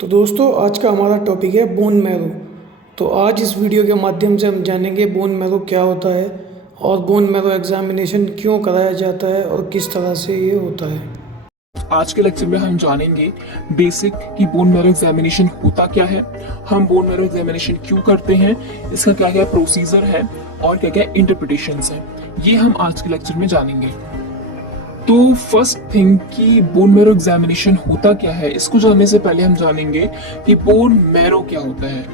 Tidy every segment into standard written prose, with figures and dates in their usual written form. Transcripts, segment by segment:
तो दोस्तों आज का हमारा टॉपिक है बोन मैरो। तो आज इस वीडियो के माध्यम से हम जानेंगे बोन मैरो क्या होता है और बोन मैरो एग्जामिनेशन क्यों कराया जाता है और किस तरह से ये होता है। आज के लेक्चर में हम जानेंगे बेसिक कि बोन मैरो एग्जामिनेशन होता क्या है, हम बोन मैरो एग्जामिनेशन क्यों करते हैं, इसका क्या क्या प्रोसीजर है और क्या क्या इंटरप्रिटेशंस हैं, ये हम आज के लेक्चर में जानेंगे। तो फर्स्ट थिंग कि बोन मैरो एग्जामिनेशन होता क्या है, इसको जानने से पहले हम जानेंगे कि बोन मैरो क्या होता है।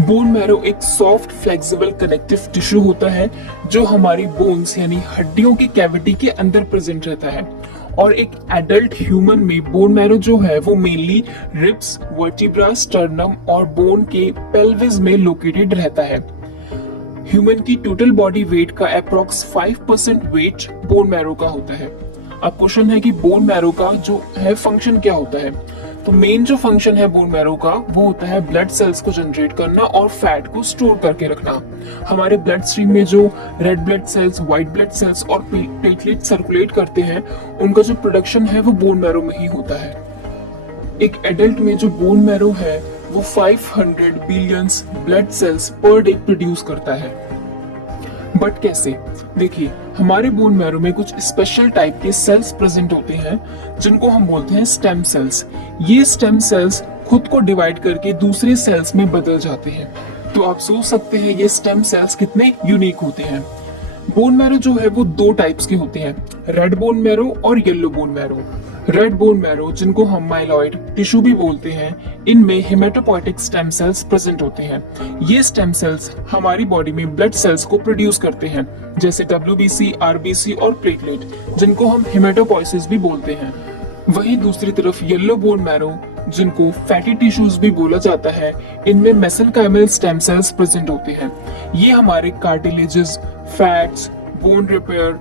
बोन मैरो एक सॉफ्ट फ्लेक्सिबल कनेक्टिव टिश्यू होता है जो हमारी बोन्स यानी हड्डियों की कैविटी के अंदर प्रेजेंट रहता है। और एक एडल्ट ह्यूमन में बोन मैरो जो है वो मेनली रिब्स, वर्टिब्रा, स्टर्नम और बोन के पेल्विस में लोकेटेड रहता है। ह्यूमन की टोटल बॉडी वेट का अप्रॉक्स 5% वेट बोन मैरो का होता है। अब क्वेश्चन है कि बोन मैरो का जो है फंक्शन क्या होता है। तो मेन जो फंक्शन है बोन मैरो का वो होता है ब्लड सेल्स को जनरेट करना और फैट को स्टोर करके रखना। हमारे ब्लड स्ट्रीम में जो red blood cells, white blood cells और प्लेटलेट सर्कुलेट करते हैं, उनका जो प्रोडक्शन है वो बोन मैरो में ही होता है। एक एडल्ट में जो बोन मैरो है वो 500 billions blood cells per day produce करता है। बट कैसे? देखिए, हमारे बोन मैरो में कुछ स्पेशल टाइप के सेल्स प्रेजेंट होते हैं जिनको हम बोलते हैं स्टेम सेल्स। ये स्टेम सेल्स खुद को डिवाइड करके दूसरे सेल्स में बदल जाते हैं। तो आप सोच सकते हैं ये स्टेम सेल्स कितने यूनिक होते हैं। बोन मैरो जो है वो दो टाइप्स के होते हैं, रेड बोन मैरो और yellow bone marrow. Red bone marrow जिनको हम माइलॉइड टिश्यू भी बोलते हैं, इनमें हेमेटोपोइटिक स्टेम सेल्स प्रेजेंट होते हैं। ये स्टेम सेल्स हमारी बॉडी में ब्लड सेल्स को प्रोड्यूस करते हैं, जैसे WBC, RBC और प्लेटलेट, जिनको हम हेमेटोपोइसिस भी बोलते हैं। वहीं दूसरी तरफ येलो बोन मैरो जिनको फैटी टिश्यूज भी बोला जाता है, इनमें मेसेनकाइमल स्टेम सेल्स प्रेजेंट होते हैं। ये हमारे कार्टिलेजेस, फैट्स, बोन रिपेयर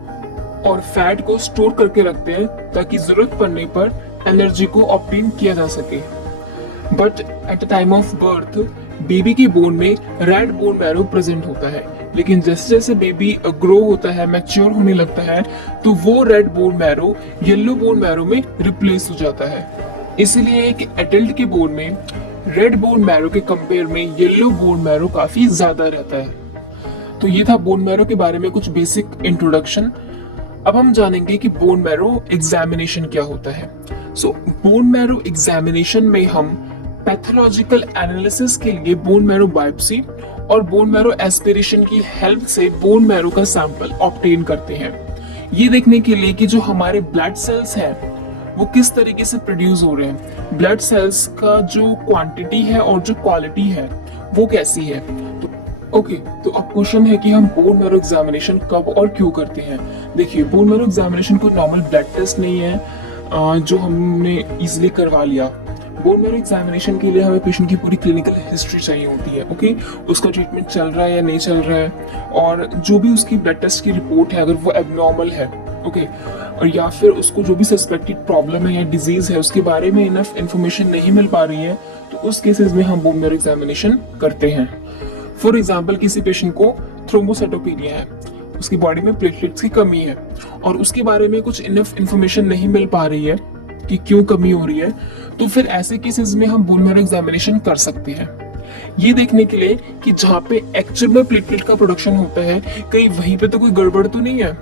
और फैट को स्टोर करके रखते हैं ताकि जरूरत पड़ने पर एनर्जी को ऑब्टेन किया जा सके। But at the time of birth baby के बोन में रेड बोन मैरो प्रेजेंट होता है, लेकिन जैसे जैसे बेबी ग्रो होता है, मैच्योर होने लगता है, तो वो red bone marrow yellow bone marrow में रिप्लेस हो जाता है। इसलिए एक एडल्ट के बोन में रेड बोन मैरो के कंपेयर में येलो बोन मैरो काफी ज्यादा रहता है। तो ये था बोन मैरो के बारे में कुछ बेसिक इंट्रोडक्शन। अब हम जानेंगे कि बोन मैरो एग्जामिनेशन क्या होता है। सो बोन मैरो एग्जामिनेशन में हम पैथोलॉजिकल एनालिसिस के लिए बोन मैरो बायोप्सी और बोन मैरो एस्पिरेशन की हेल्प से बोन मैरो का सैंपल ऑब्टेन करते हैं, ये देखने के लिए कि जो हमारे ब्लड सेल्स हैं वो किस तरीके से प्रोड्यूस हो रहे हैं, ब्लड सेल्स का जो क्वांटिटी है और जो क्वालिटी है वो कैसी है। तो अब क्वेश्चन है कि हम बोन मैरो एग्जामिनेशन कब और क्यों करते हैं। देखिए, बोन मैरो एग्जामिनेशन कोई नॉर्मल ब्लड टेस्ट नहीं है जो हमने इजीली करवा लिया। बोन मैरो एग्जामिनेशन के लिए हमें पेशेंट की पूरी क्लिनिकल हिस्ट्री चाहिए होती है। ओके, उसका ट्रीटमेंट चल रहा है या नहीं चल रहा है, और जो भी उसकी ब्लड टेस्ट की रिपोर्ट है अगर वो एबनॉर्मल है, ओके, और या फिर उसको जो भी सस्पेक्टेड प्रॉब्लम है या डिजीज है उसके बारे में इनफ इंफॉर्मेशन नहीं मिल पा रही है, तो उस केसेस में हम बोन मैरो एग्जामिनेशन करते हैं। फॉर एग्जाम्पल, किसी पेशेंट को थ्रोम्बोसाइटोपेनिया है, उसकी बॉडी में प्लेटलेट्स की कमी है और उसके बारे में कुछ इनफ इंफॉर्मेशन नहीं मिल पा रही है कि क्यों कमी हो रही है, तो फिर ऐसे केसेस में हम बोन मैरो एग्जामिनेशन कर सकते हैं, ये देखने के लिए कि जहाँ पे एक्चुअल में प्लेटलेट का प्रोडक्शन होता है कहीं वहीं पे तो कोई गड़बड़ तो नहीं है,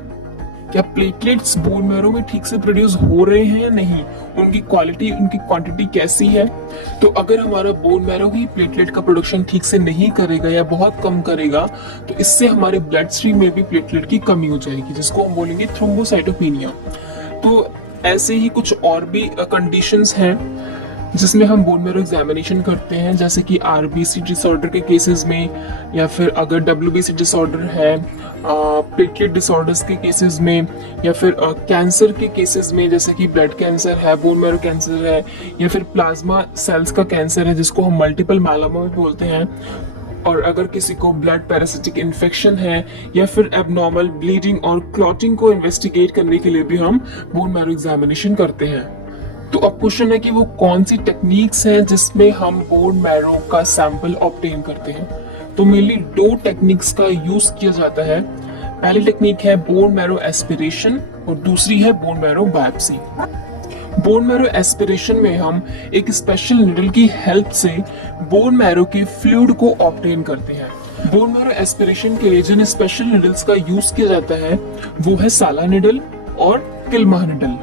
क्या प्लेटलेट्स बोन मैरो में ठीक से प्रोड्यूस हो रहे हैं या नहीं, उनकी क्वालिटी, उनकी क्वांटिटी कैसी है। तो अगर हमारा बोन मैरो ही प्लेटलेट का प्रोडक्शन ठीक से नहीं करेगा या बहुत कम करेगा, तो इससे हमारे ब्लड स्ट्रीम में भी प्लेटलेट की कमी हो जाएगी, जिसको हम बोलेंगे थ्रोम्बोसाइटोपेनिया। तो ऐसे ही कुछ और भी कंडीशंस हैं जिसमें हम बोन मैरो एग्जामिनेशन करते हैं, जैसे कि RBC डिसऑर्डर के केसेस में, या फिर अगर WBC डिसऑर्डर है, प्लेटलेट डिसऑर्डर्स के केसेस में, या फिर कैंसर के केसेस में, जैसे कि ब्लड कैंसर है, बोन मैरो कैंसर है, या फिर प्लाज्मा सेल्स का कैंसर है जिसको हम मल्टीपल मायलोमा भी बोलते हैं, और अगर किसी को ब्लड पैरासिटिक इन्फेक्शन है या फिर एबनॉर्मल ब्लीडिंग और क्लॉटिंग को इन्वेस्टिगेट करने के लिए भी हम बोन मैरो एग्जामिनेशन करते हैं। तो अब क्वेश्चन है कि वो कौन सी टेक्निक्स हैं जिसमें हम बोन मैरो का सैंपल ऑब्टेन करते हैं। तो मेनली दो टेक्निक्स का यूज किया जाता है। पहली टेक्निक है बोन मैरो एस्पिरेशन और दूसरी है bone marrow biopsy. Bone marrow aspiration में हम एक स्पेशल निडल की हेल्प से बोन मैरो के फ्लूइड को ऑब्टेन करते हैं। बोन मैरो एस्पिरेशन के लिए जिन स्पेशल निडल्स का यूज किया जाता है वो है साला निडल और किल्माह निडल।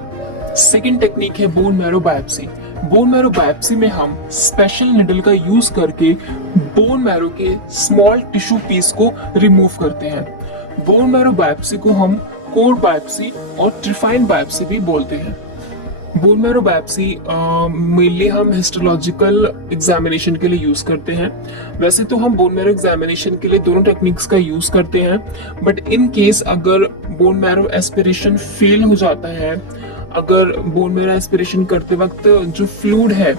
सेकेंड टेक्निक है bone marrow biopsy. Bone marrow biopsy में हम स्पेशल निडल का यूज करके बोन मैरो के स्मॉल टिश्यू पीस को रिमूव करते हैं। बोन मैरो बायोप्सी को हम कोर बायोप्सी और ट्रिफाइन बायोप्सी भी बोलते हैं। बोन मैरो बायोप्सी मेनली हम हिस्टोलॉजिकल एग्जामिनेशन के लिए यूज करते हैं। वैसे तो हम बोन मैरो एग्जामिनेशन के लिए दोनों टेक्निक्स का यूज करते हैं, बट इन केस अगर बोन मैरो एस्पिरेशन फेल हो जाता है, अगर बोन मैरो एस्पिरेशन करते वक्त जो फ्लूइड है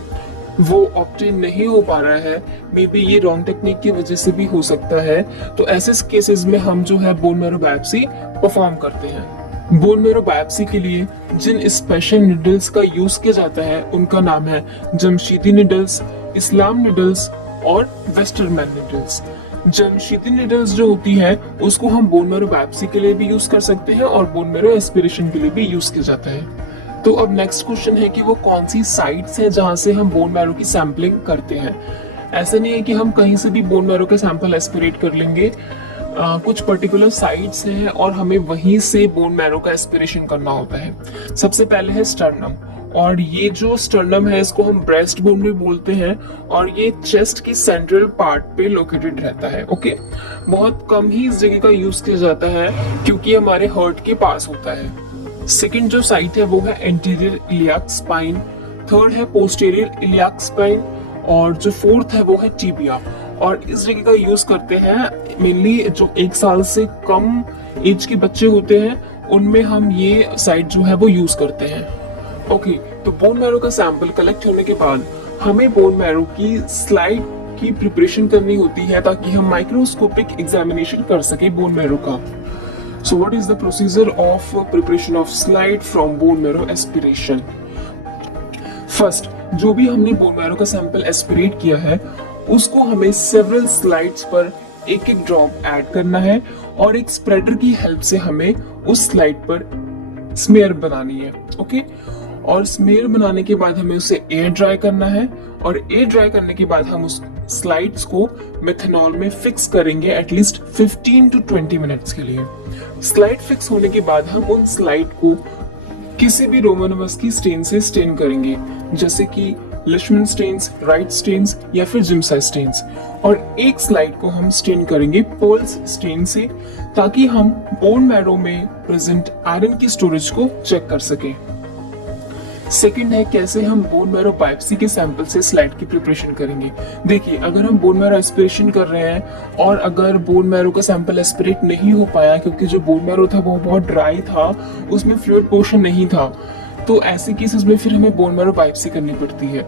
वो ऑब्टेन नहीं हो पा रहा है, मे बी ये रॉन्ग टेक्निक की वजह से भी हो सकता है, तो ऐसे केसेस में हम जो है बोन मैरो बायोप्सी परफॉर्म करते हैं। बोन मैरो बायोप्सी के लिए जिन स्पेशल निडल्स का यूज किया जाता है उनका नाम है जमशीदी निडल्स, इस्लाम निडल्स और वेस्टरमैन निडल्स। जमशीदी निडल्स जो होती है उसको हम बोन मैरो बायोप्सी के लिए भी यूज कर सकते हैं और बोन मैरो एस्पिरेशन के लिए भी यूज किया जाता है। तो अब नेक्स्ट क्वेश्चन है कि वो कौन सी साइट्स हैं जहां से हम बोन मैरो की सैंपलिंग करते हैं। ऐसा नहीं है कि हम कहीं से भी बोन मैरो का सैंपल एस्पिरेट कर लेंगे। कुछ पर्टिकुलर साइट्स हैं और हमें वहीं से बोन मैरो का एस्पिरेशन करना होता है। सबसे पहले है स्टर्नम, और ये जो स्टर्नम है इसको हम ब्रेस्ट बोन भी बोलते हैं और ये चेस्ट की सेंट्रल पार्ट पे लोकेटेड रहता है। ओके, बहुत कम ही इस जगह का यूज किया जाता है क्योंकि हमारे हार्ट के पास होता है। सेकंड जो साइट है वो है एंटीरियर इलियाक स्पाइन, थर्ड है पोस्टीरियर इलियाक स्पाइन और जो फोर्थ है वो है टिबिया। और इस जगह का यूज करते हैं मेनली जो 1 साल से कम एज के बच्चे होते हैं, उनमें हम ये साइट जो है वो यूज करते हैं। ओके, तो बोन मैरो का सैंपल कलेक्ट होने के बाद हमें बोन मैरो की स्लाइड की प्रिपरेशन करनी होती है ताकि हम माइक्रोस्कोपिक एग्जामिनेशन कर सके बोन मैरो का। So what is the procedure of preparation of slide from bone marrow aspiration? First, जो भी हमने बोन मैरो का सैंपल एस्पिरेट किया है उसको हमें सेवरल स्लाइड्स पर एक एक ड्रॉप ऐड करना है और एक स्प्रेडर की हेल्प से हमें उस स्लाइड पर स्मेयर बनानी है। ओके, और स्मेयर बनाने के बाद हमें उसे एयर ड्राई करना है और एयर ड्राई करने के बाद हम उस स्लाइड्स को मेथनॉल में फिक्स करेंगे एटलीस्ट 15 to 20 मिनट्स के लिए। स्लाइड फिक्स होने के बाद हम उन स्लाइड को किसी भी रोमानोवस्की स्टेन से स्टेन करेंगे, जैसे कि लिशमन स्टेन्स, राइट स्टेन्स या फिर जिम्सा स्टेन्स, और एक स्लाइड को हम स्टेन करेंगे पर्ल्स स्टेन से ताकि हम बोन मैरो में प्रेजेंट आयरन की स्टोरेज को चेक कर सकें। सेकंड है कैसे हम बोन मैरो बायोप्सी के सैंपल से स्लाइड की प्रिपरेशन करेंगे। देखिए, अगर हम बोन मैरो एस्पिरेशन कर रहे हैं और अगर बोन मैरो का सैंपल एस्पिरेट नहीं हो पाया क्योंकि जो बोन मैरो था वो बहुत ड्राई था, उसमें फ्लूइड पोर्शन नहीं था, तो ऐसे केसेस में फिर हमें बोन मैरो बायोप्सी करनी पड़ती है।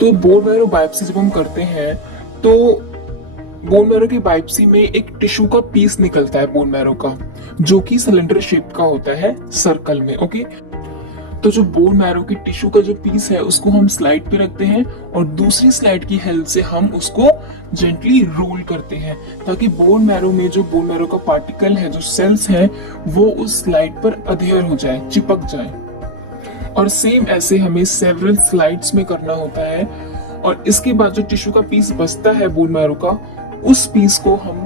तो बोन मैरो बायोप्सी जब हम करते हैं तो बोन मैरो की बायोप्सी में एक टिश्यू का पीस निकलता है बोन मैरो का, जो कि सिलेंडर शेप का होता है सर्कल में। ओके, तो जो बोन मैरो की टिश्यू का जो पीस है उसको हम स्लाइड पे रखते हैं और दूसरी स्लाइड की हेल्प से हम उसको जेंटली रोल करते हैं ताकि बोन मैरो में जो बोन मैरो का पार्टिकल है, जो सेल्स है, वो उस स्लाइड पर अधेयर हो जाए, चिपक जाए। और सेम ऐसे हमें सेवरल स्लाइड्स में करना होता है। और इसके बाद जो टिश्यू का पीस बचता है बोन मैरो का, उस पीस को हम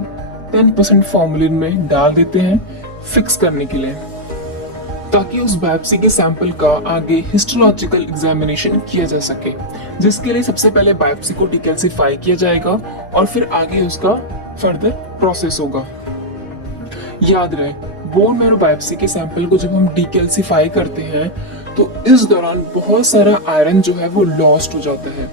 10% फॉर्मेलिन में डाल देते हैं फिक्स करने के लिए, ताकि उस बायोप्सी के सैंपल का आगे हिस्टोलॉजिकल एग्जामिनेशन किया जा सके, जिसके लिए सबसे पहले बायोप्सी को डिकैल्सिफाई किया जाएगा और फिर आगे उसका फर्दर प्रोसेस होगा। याद रहे, बोन मैरो बायोप्सी के सैंपल को जब हम डिकैल्सिफाई करते हैं तो इस दौरान बहुत सारा आयरन जो है वो लॉस्ट हो जाता है।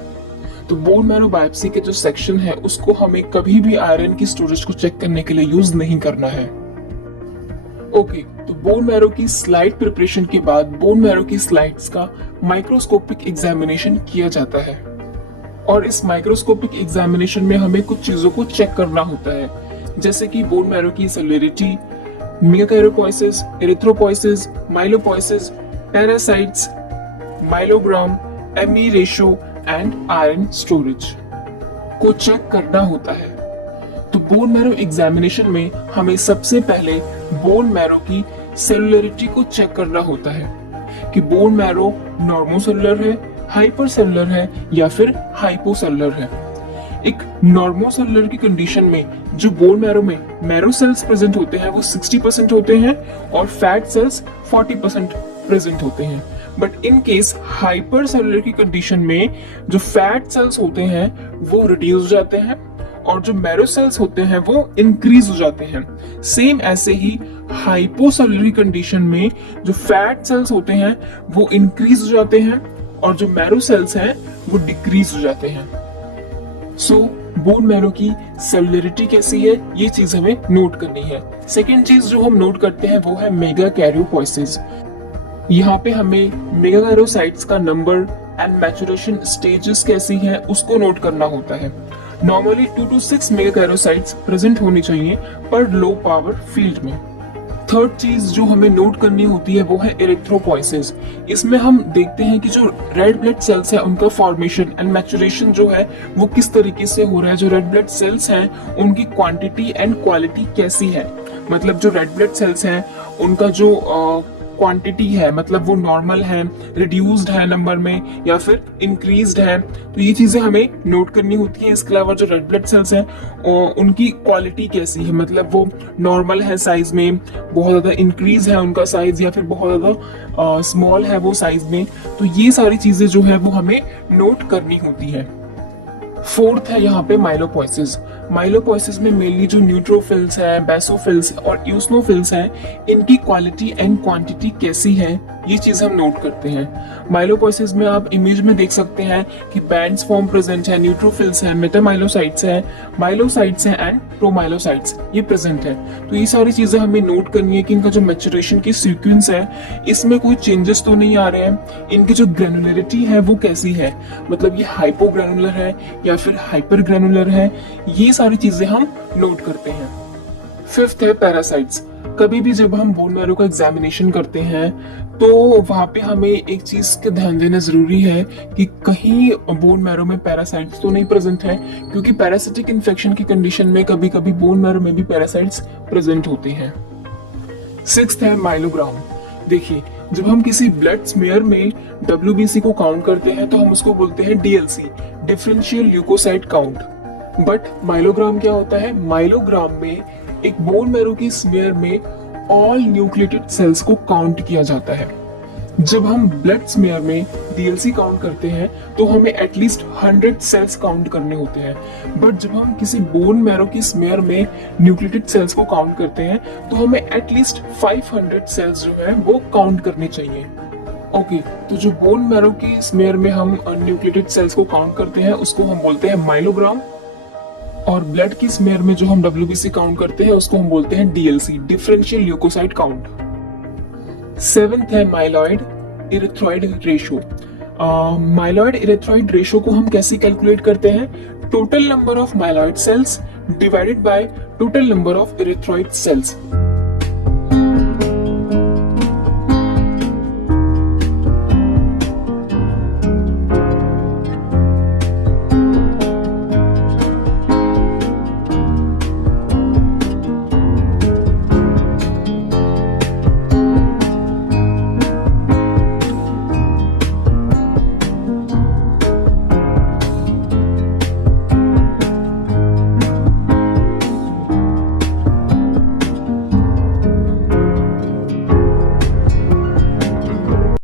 तो बोन मैरो बायोप्सी के जो सेक्शन है उसको हमें कभी भी आयरन की स्टोरेज को चेक करने के लिए यूज नहीं करना है। ओके, तो बोन मैरो की स्लाइड प्रिपरेशन के बाद बोन मैरो की स्लाइड्स का माइक्रोस्कोपिक एग्जामिनेशन किया जाता है और इस माइक्रोस्कोपिक एग्जामिनेशन में हमें कुछ चीजों को चेक करना होता है, जैसे कि बोन मैरो की cellularity, megakaryopoiesis, erythropoiesis, myelopoiesis, parasites, myelogram, M E ratio and iron storage को चेक करना होता है। तो बोन मैरो एग्जामिनेशन में हमें सबसे पहले बोन मैरो की सेलुलरिटी को चेक करना होता है। कि बोन मैरो नॉर्मोसेलुलर है, हाइपरसेलुलर है या फिर हाइपोसेलुलर है। एक नॉर्मोसेलुलर की कंडीशन में जो बोन मैरो में मैरो सेल्स प्रेजेंट होते हैं वो 60% होते हैं और फैट सेल्स 40% प्रेजेंट होते हैं। बट इन केस हाइपरसेलुलर की कंडीशन में जो फैट सेल्स होते हैं वो रिड्यूस हो जाते हैं और जो मैरो सेल्स होते हैं वो इंक्रीज हो जाते हैं। सेम ऐसे ही हाइपोसेलुलर की कंडीशन में जो फैट सेल्स होते हैं वो इंक्रीज हो जाते हैं और जो मैरो सेल्स हैं वो डिक्रीज हो जाते हैं। सो बोन मैरो की सेलुलरिटी कैसी है ये चीज हमें नोट करनी है। सेकेंड चीज जो हम नोट करते हैं वो है मेगाकैरियोपोइसिस। यहाँ पे हमें मेगाकैरियोसाइट्स का नंबर एंड मैचुरेशन स्टेजेस कैसी है उसको नोट करना होता है। नॉर्मली 2 to 6 मेगाकैरियोसाइट्स प्रेजेंट होनी चाहिए पर लो पावर फील्ड में। थर्ड चीज जो हमें नोट करनी होती है वो है इरिथ्रोपोइसिस। इसमें हम देखते हैं कि जो रेड ब्लड सेल्स है उनका फॉर्मेशन एंड मैचुरेशन जो है वो किस तरीके से हो रहा है। जो रेड ब्लड सेल्स हैं उनकी क्वांटिटी एंड क्वालिटी कैसी है, मतलब जो रेड ब्लड सेल्स हैं उनका जो क्वांटिटी है मतलब वो नॉर्मल है, रिड्यूस्ड है नंबर में या फिर इंक्रीज्ड है। तो ये चीजें हमें नोट करनी होती है। इसके अलावा जो रेड ब्लड सेल्स हैं उनकी क्वालिटी कैसी है, मतलब वो नॉर्मल है साइज में, बहुत ज्यादा इंक्रीज है उनका साइज या फिर बहुत ज्यादा स्मॉल है वो साइज में। तो ये सारी चीजें जो है वो हमें नोट करनी होती है। फोर्थ है यहाँ पे माइलोपोइसिस। माइलोपोइसिस में मेनली जो न्यूट्रोफिल्स हैं, बेसोफिल्स और यूस्नोफिल्स हैं इनकी क्वालिटी एंड क्वांटिटी कैसी है ये चीज हम नोट करते हैं। माइलोपोइसिस में आप इमेज में देख सकते हैं कि बैंड्स फॉर्म प्रेजेंट है, न्यूट्रोफिल्स हैं, मेटामाइलोसाइट्स हैं, माइलोसाइट्स हैं एंड प्रोमाइलोसाइट्स ये प्रेजेंट है। तो ये सारी चीजें हमें नोट करनी है कि इनका जो मैचुरेशन की सीक्वेंस है इसमें कोई चेंजेस तो नहीं आ रहे हैं। इनकी जो ग्रेनुलरिटी है वो कैसी है, मतलब ये हाइपोग्रेनुलर है या फिर हाइपर ग्रेनुलर है, ये सारी चीजें हम नोट करते हैं। फिफ्थ है पैरासाइट्स। कभी भी जब हम बोन मैरो का एग्जामिनेशन करते हैं तो वहां पे हमें एक चीज का ध्यान देना जरूरी है कि कहीं बोन मैरो में पैरासाइट्स तो नहीं प्रेजेंट है, क्योंकि पैरासिटिक इन्फेक्शन की कंडीशन में कभी कभी बोन मैरो में भी पैरासाइट्स प्रेजेंट होते हैं। सिक्स्थ है माइलोग्राम। देखिए जब हम किसी ब्लड स्मीयर में WBC को काउंट करते हैं तो हम उसको बोलते हैं DLC, differential leukocyte count. But myelogram क्या होता है? माइलोग्राम में एक बोन मैरो की स्मीयर में ऑल न्यूक्लिएटेड सेल्स को काउंट किया जाता है। जब हम ब्लड स्मीयर में DLC काउंट करते हैं तो हमें एटलीस्ट 100 सेल्स काउंट करने होते हैं। बट जब हम किसी बोन मैरो की स्मीयर में न्यूक्लिएटेड सेल्स को काउंट करते हैं तो हमें एटलीस्ट 500 सेल्स जो है वो काउंट करने चाहिए। ओके, तो जो बोन मैरो की स्मीयर में हम न्यूक्लिएटेड सेल्स को काउंट करते हैं उसको हम बोलते हैं माइलोग्राम, और ब्लड की स्मीयर में जो हम WBC काउंट करते हैं उसको हम बोलते हैं DLC, differential leukocyte count. Seventh है myeloid erythroid ratio. Myeloid erythroid ratio को हम कैसे कैलकुलेट करते हैं? Total number of myeloid cells divided by total number of erythroid sales.